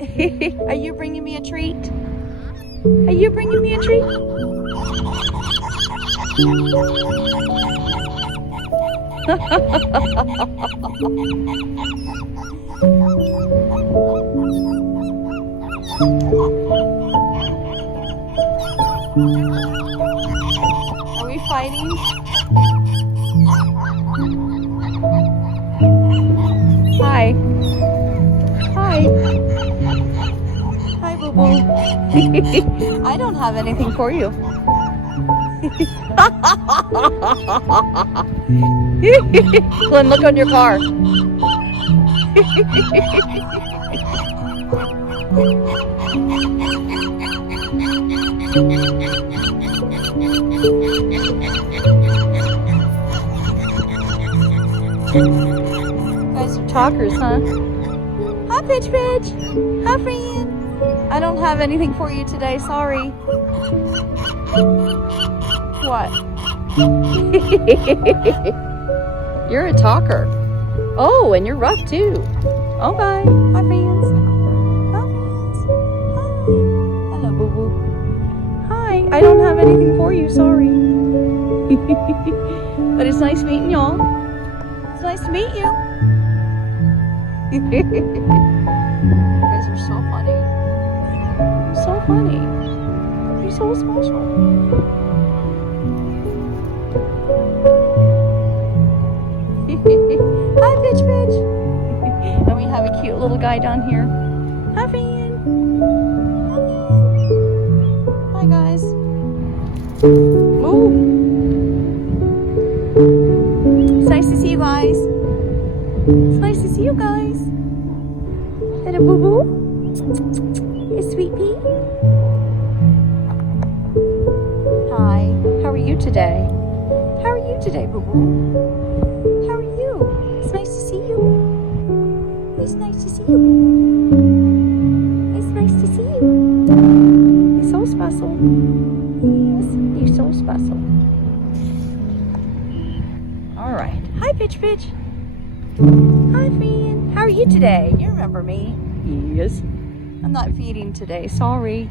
Are you bringing me a treat? Are you bringing me a treat? Are we fighting? Hi. Hi. Hi, Boo Boo. I don't have anything for you. Glenn, look on your car. You guys are talkers, huh? Hi, Pitch Pitch. Hi, friend. I don't have anything for you today, sorry. What? You're a talker. Oh, and you're rough too. Oh, bye. Hi, friends. Hi, friends. Hi. Hello, Boo Boo. Hi. I don't have anything for you, sorry. But it's nice meeting y'all. It's nice to meet you. You guys are so funny. So funny. You're so special. Hi, Pitch Pitch. And we have a cute little guy down here. Hi, Fan. Hi, guys. Ooh. It's nice to see you guys. It's nice to see you guys. Hello, Boo Boo. Hey, Sweet Pea. Hi. How are you today? How are you today, Boo Boo? How are you? It's nice to see you. It's nice to see you, Boo Boo. It's nice to see you. You're so special. Yes, you're so special. All right. Hi, Pitch Pitch. Hi, friend. How are you today? You remember me? Yes. I'm not feeding today. Sorry.